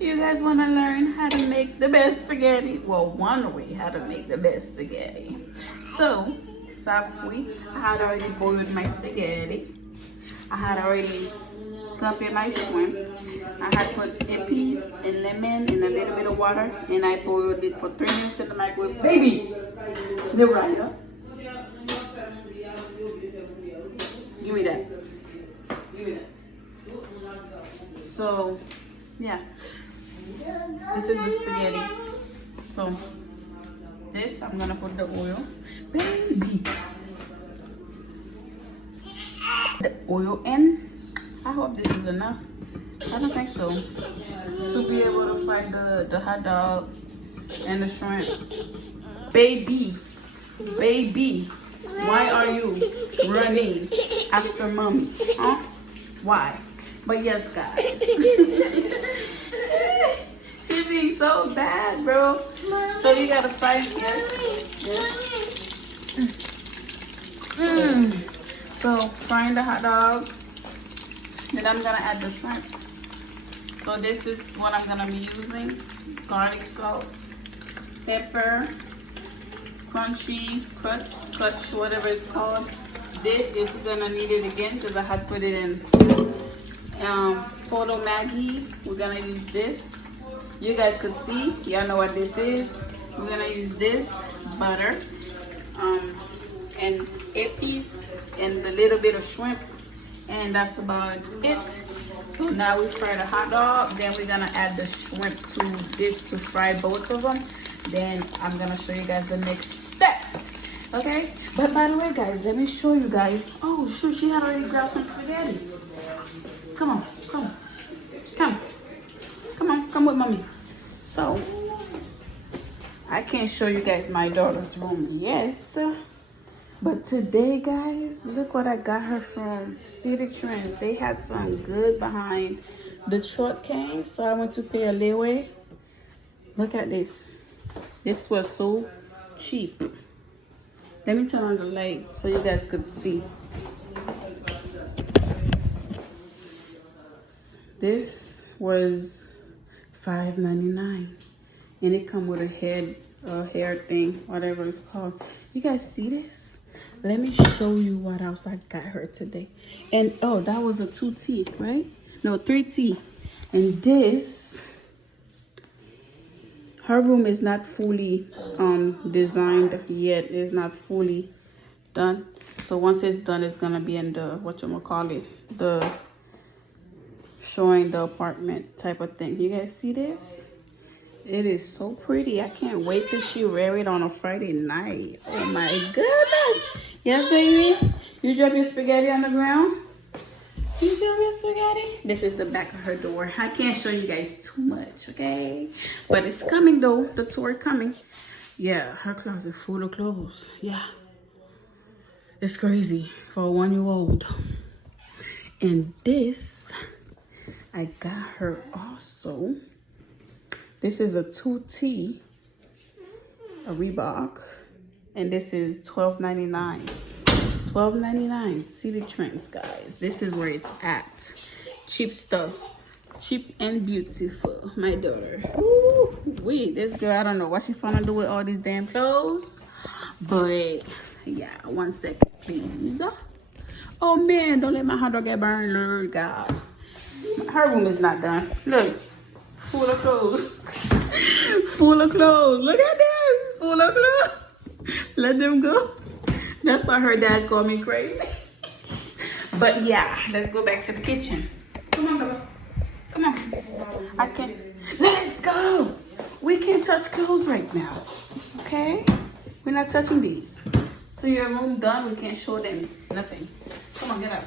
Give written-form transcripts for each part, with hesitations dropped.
You guys want to learn how to make the best spaghetti? Well, one way how to make the best spaghetti. So, safui, I had already boiled my spaghetti. I had already prepared my shrimp. I had put peas and lemon and a little bit of water, and I boiled it for 3 minutes in the microwave. Baby, the right up. Give me that. Give me that. So, yeah. This is the spaghetti. So this, I'm gonna put the oil. Baby, the oil in. I hope this is enough. I don't think so. To be able to fry the hot dog and the shrimp. Baby, why are you running after mommy? Huh? Why? But yes, guys. She's being so bad, bro. So you gotta fry. Yes. So frying the hot dog. Then I'm gonna add the shrimp. So this is what I'm gonna be using: garlic salt, pepper, crunchy, crutch, whatever it's called. This, if we're gonna need it again, because I had put it in Polo Maggi. We're gonna use this. You guys could see, y'all know what this is. We're gonna use this butter and peas and a little bit of shrimp, and that's about it. So now we fry the hot dog, then we're gonna add the shrimp to this to fry both of them. Then I'm gonna show you guys the next step. Okay, but by the way, guys, let me show you guys. Oh shoot, she had already grabbed some spaghetti. Come on, come with mommy. So I can't show you guys my daughter's room yet, but today, guys, look what I got her from City Trends. They had some good behind the truck came, so I went to pay a layaway. Look at this. This was so cheap. Let me turn on the light so you guys could see. This was $5.99, and it come with a hair thing, whatever it's called. You guys see this? Let me show you what else I got her today. And oh, that was a 2T, right? No, 3T. And this, her room is not fully designed yet. It's not fully done. So once it's done, it's gonna be in the whatchamacallit, the showing the apartment type of thing. You guys see this? It is so pretty. I can't wait till she wear it on a Friday night. Oh my goodness. Yes, baby? You drop your spaghetti on the ground? You drop your spaghetti? This is the back of her door. I can't show you guys too much, okay? But it's coming though. The tour coming. Yeah, her closet full of clothes. Yeah. It's crazy for a 1-year-old. And this, I got her also. This is a 2T, a Reebok, and this is $12.99. $12.99. City Trends, guys. This is where it's at. Cheap stuff, cheap and beautiful. My daughter. Ooh, wait, this girl, I don't know what she's trying to do with all these damn clothes, but yeah. 1 second, please. Oh man, don't let my hot dog get burned, Lord God. Her room is not done. Look. Full of clothes. Full of clothes. Look at this. Full of clothes. Let them go. That's why her dad called me crazy. But yeah, let's go back to the kitchen. Come on, Baba. Come on. I can't. Let's go. We can't touch clothes right now. Okay? We're not touching these. Till your room done, we can't show them nothing. Come on, get up.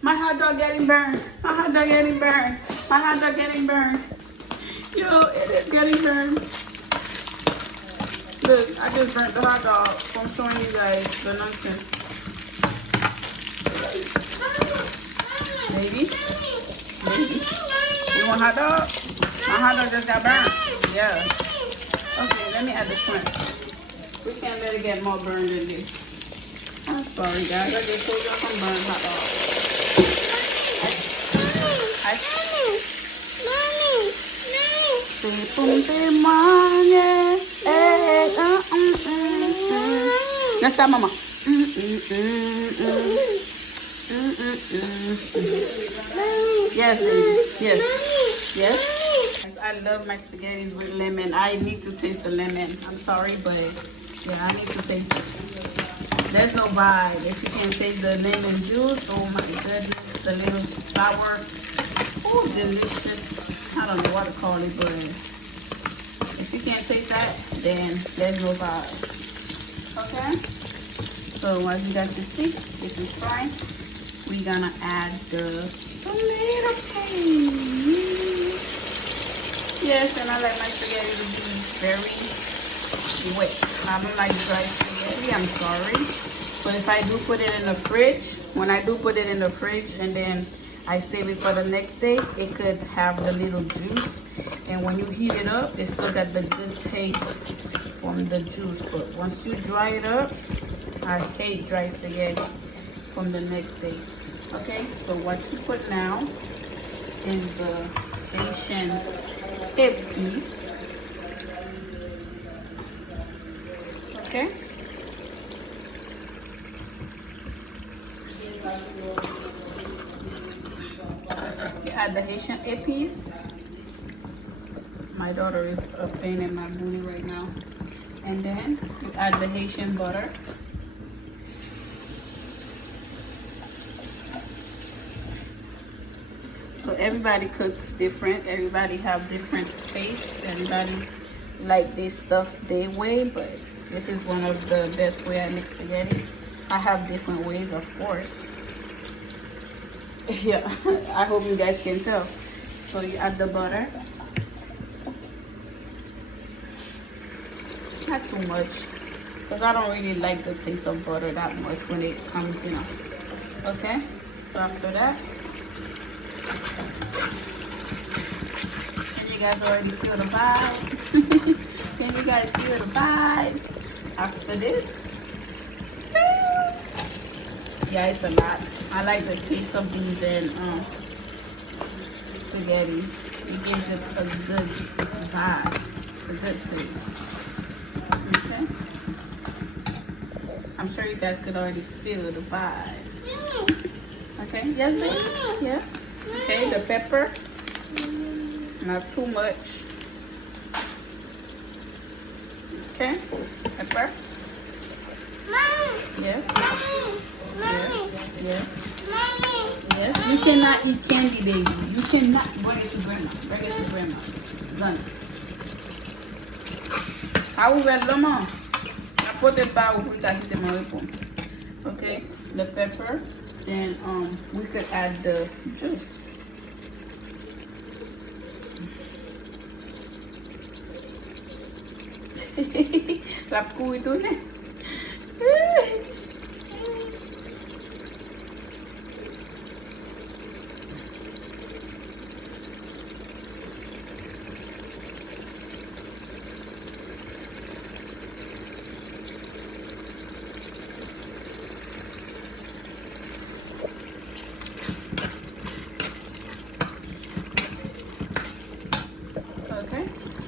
My hot dog getting burned. My hot dog getting burned. My hot dog getting burned. Yo, it is getting burned. Look, I just burnt the hot dog from showing you guys the nonsense. Baby? You want hot dog? My hot dog just got burned. Yeah. Okay, let me add the shrimp. We can't let it get more burned than this. I'm sorry, guys. I just told you I'm burned hot dog. Mommy, C'est pour témoigner. That's that, mama. Yes, baby. Yes. Yes. I love my spaghettis with lemon. I need to taste the lemon. I'm sorry, but yeah, I need to taste it. There's no vibe if you can't taste the lemon juice. Oh my goodness, the little sour, oh delicious. I don't know what to call it, but if you can't taste that, then there's no vibe. Okay. So as you guys can see, this is fine. We're gonna add the tomato paste. Yes, and I like my spaghetti to be very wet. I don't like dry spaghetti, I'm sorry. So if I do put it in the fridge, when I do put it in the fridge and then I save it for the next day, it could have the little juice. And when you heat it up, it still got the good taste from the juice. But once you dry it up, I hate dry spaghetti from the next day. Okay, so what you put now is the Haitian piece. Okay. You add the Haitian épices. My daughter is a pain in my booty right now. And then you add the Haitian butter. So everybody cook different. Everybody have different tastes. Everybody like this stuff their way, but this is one of the best way I make spaghetti. I have different ways, of course. Yeah, I hope you guys can tell. So you add the butter. Not too much, because I don't really like the taste of butter that much when it comes, you know. Okay, so after that, can you guys already feel the vibe? Can you guys feel the vibe? After this, yeah, it's a lot. I like the taste of these and spaghetti. It gives it a good vibe, a good taste. Okay, I'm sure you guys could already feel the vibe. Okay, yes, baby? Yes. Okay, the pepper, not too much. Okay, pepper. Yes. Yes. Yes. You cannot eat candy, baby. You cannot. Bring it to grandma. Bring it to grandma. Done. How will I put it back with that? Okay, the pepper. Then we could add the juice. La cuidone.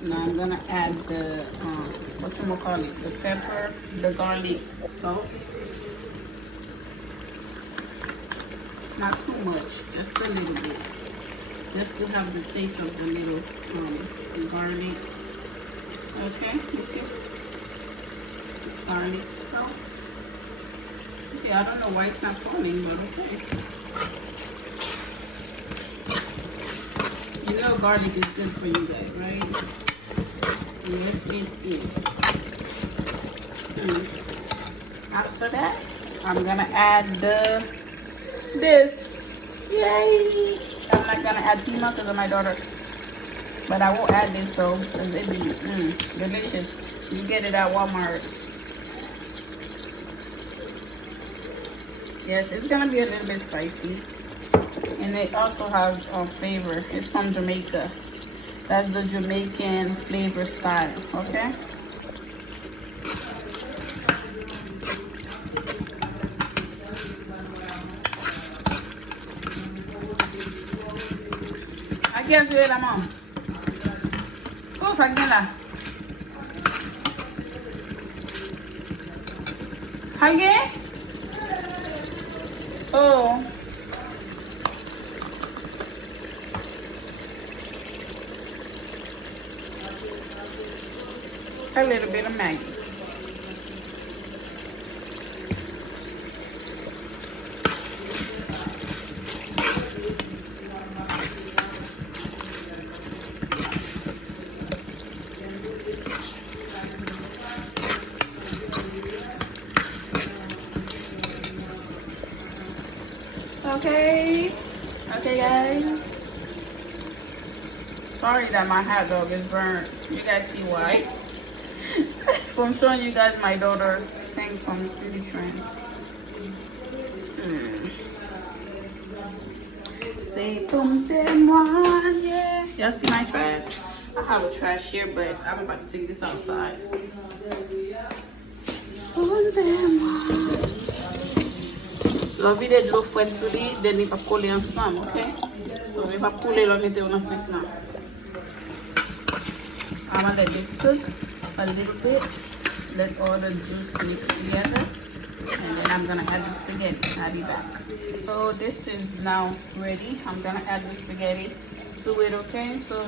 Now I'm gonna add the the pepper, the garlic salt. Not too much, just a little bit, just to have the taste of the little garlic. Okay, you see, garlic salt. Okay, I don't know why it's not falling, but okay. You know garlic is good for you guys, right? Yes, it is. After that, I'm gonna add this. Yay! I'm not gonna add peanut because of my daughter, but I will add this though because it be delicious. You get it at Walmart. Yes, it's gonna be a little bit spicy, and it also has flavor. It's from Jamaica. That's the Jamaican flavor style, okay? I guess where I'm on. Sagna. Hage? Oh. A little bit of Maggie. Okay. Okay, guys. Sorry that my hot dog is burnt. You guys see why? So I'm showing you guys my daughter things from City Trends. Say boom one, yeah. Y'all see my trash? I have a trash here, but I'm about to take this outside. La vide de l'eau fouette sous lui, then il va coller ensemble, okay? So il va couler là, mettez dans 5 là. I'm gonna let this cook a little bit. Let all the juice mix together. And then I'm gonna add the spaghetti. I'll be back. So this is now ready. I'm gonna add the spaghetti to it, okay? So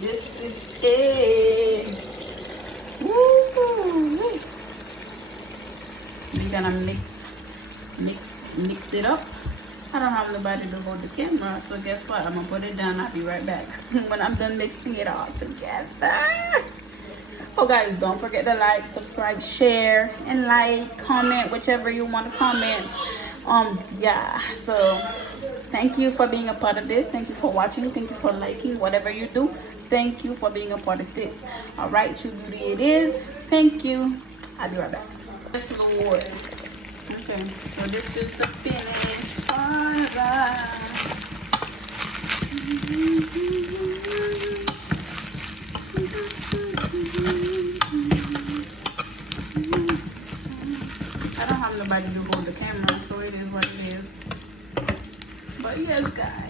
this is it. Woo! We're gonna mix it up. I don't have nobody to hold the camera, so guess what? I'm gonna put it down. I'll be right back when I'm done mixing it all together. Oh guys, don't forget to like, subscribe, share, and like, comment, whichever you want to comment. Yeah, so thank you for being a part of this. Thank you for watching. Thank you for liking whatever you do. Thank you for being a part of this. All right, True Beauty it is. Thank you. I'll be right back. Let's do the water. Okay, so this is the finished product. I don't have nobody to hold the camera, so it is what it is. But yes, guys.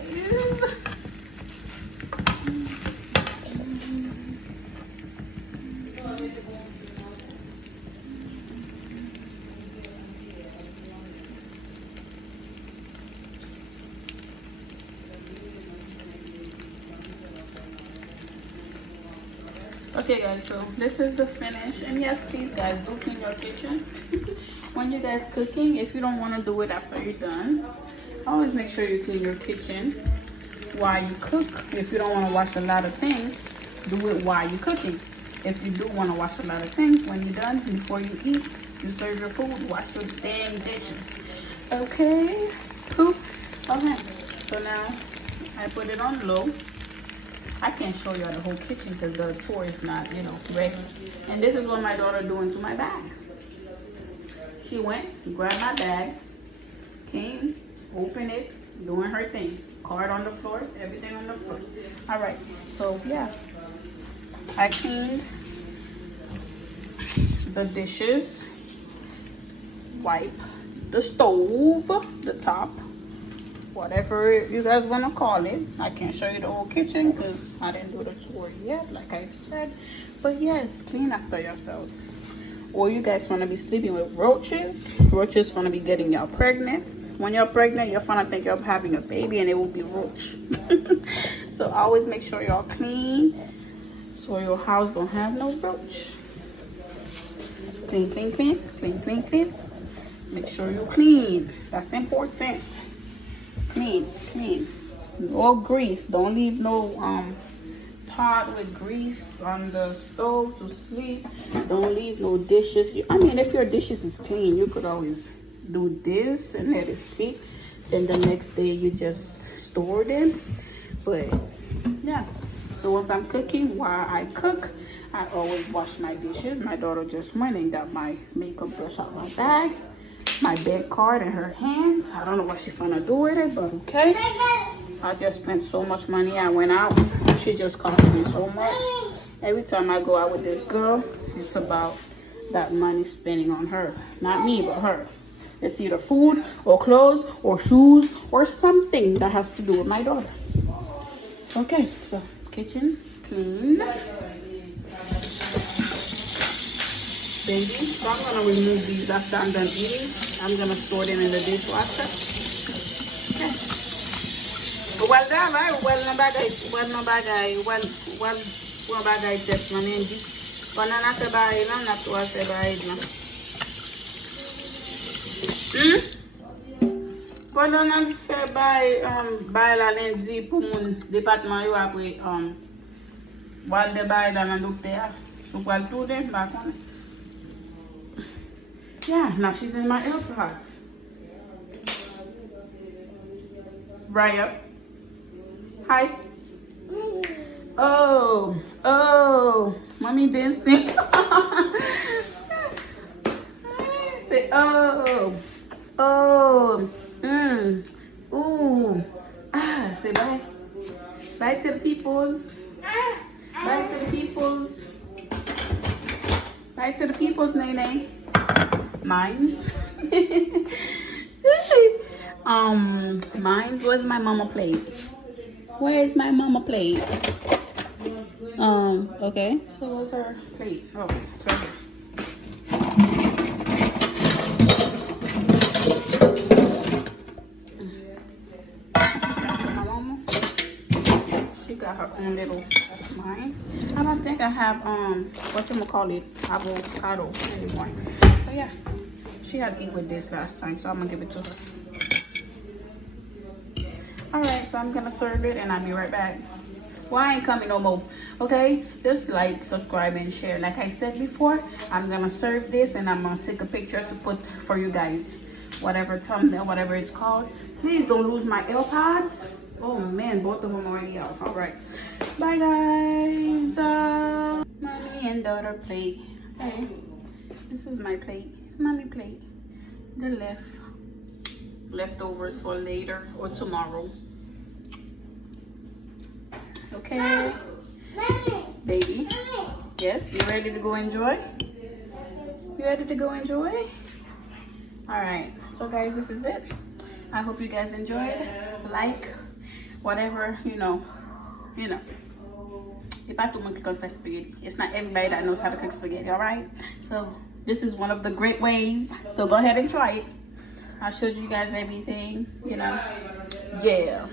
Okay guys, so this is the finish, and yes, please guys, do clean your kitchen when you guys cooking. If you don't want to do it after you're done, always make sure you clean your kitchen while you cook. If you don't want to wash a lot of things, do it while you're cooking. If you do want to wash a lot of things, when you're done, before you eat, you serve your food, wash your dang dishes. Okay, cool. Okay, so now I put it on low. I can't show you the whole kitchen because the tour is not, you know, ready. And this is what my daughter doing to my bag. She went, grabbed my bag, came, opened it, doing her thing. Card on the floor, everything on the floor. All right, so yeah. I cleaned the dishes, wipe the stove, the top, whatever you guys want to call it. I can't show you the whole kitchen because I didn't do the tour yet, like I said. But yes, clean after yourselves. Or you guys want to be sleeping with roaches. Roaches going to be getting y'all pregnant. When you're pregnant, you're going to think you're having a baby and it will be roach. So always make sure y'all clean so your house don't have no roach. Clean, clean, clean, clean, clean, clean. Make sure you clean. That's important. Clean, clean. No grease. Don't leave no pot with grease on the stove to sleep. Don't leave no dishes. I mean, if your dishes is clean, you could always do this and let it sleep. Then the next day you just store them. But yeah. So once I'm cooking, while I cook, I always wash my dishes. My daughter just went and got my makeup brush out my bag. My bed card in her hands. I don't know what she's gonna do with it, but okay. I just spent so much money. I went out. She just cost me so much. Every time I go out with this girl, it's about that money spending on her. Not me, but her. It's either food or clothes or shoes or something that has to do with my daughter. Okay, so kitchen clean, baby. So I'm gonna remove these after I'm done eating. I'm gonna store them in the dishwasher. Okay. Well done, right? Well bagay test na hindi. Kung na nasa bahay lang, natuwa sa bahay lang. Kung na nasa bahay la lendi pou moun departement yo apwe wal de bahay la nan dokter. So wal tout den bakon. Yeah, now she's in my AirPods. Raya. Hi. Oh, mommy dancing. Say ooh, ooh, say bye. Bye to the peoples. Bye to the peoples. Bye to the peoples, Nene. Mines. Mines. Where's my mama plate? Where's my mama plate? Okay. So what's her plate? Oh, sorry. My mama. She got her own little. That's mine. I don't think I have whatchamacallit, avocado anymore. But yeah, she had to eat with this last time, so I'm gonna give it to her. Alright, so I'm gonna serve it and I'll be right back. Well, I ain't coming no more. Okay, just like, subscribe, and share. Like I said before, I'm gonna serve this and I'm gonna take a picture to put for you guys. Whatever thumbnail, whatever it's called. Please don't lose my AirPods. Oh man, both of them already out. Alright. Bye guys. Mommy and daughter plate. Hey, this is my plate. Mommy plate. The leftovers for later or tomorrow. Okay, baby. Yes, you ready to go enjoy? You ready to go enjoy? All right. So guys, this is it. I hope you guys enjoyed. Like, whatever, you know. It's not too much to cook spaghetti. It's not everybody that knows how to cook spaghetti. All right. So this is one of the great ways. So go ahead and try it. I showed you guys everything. Yeah.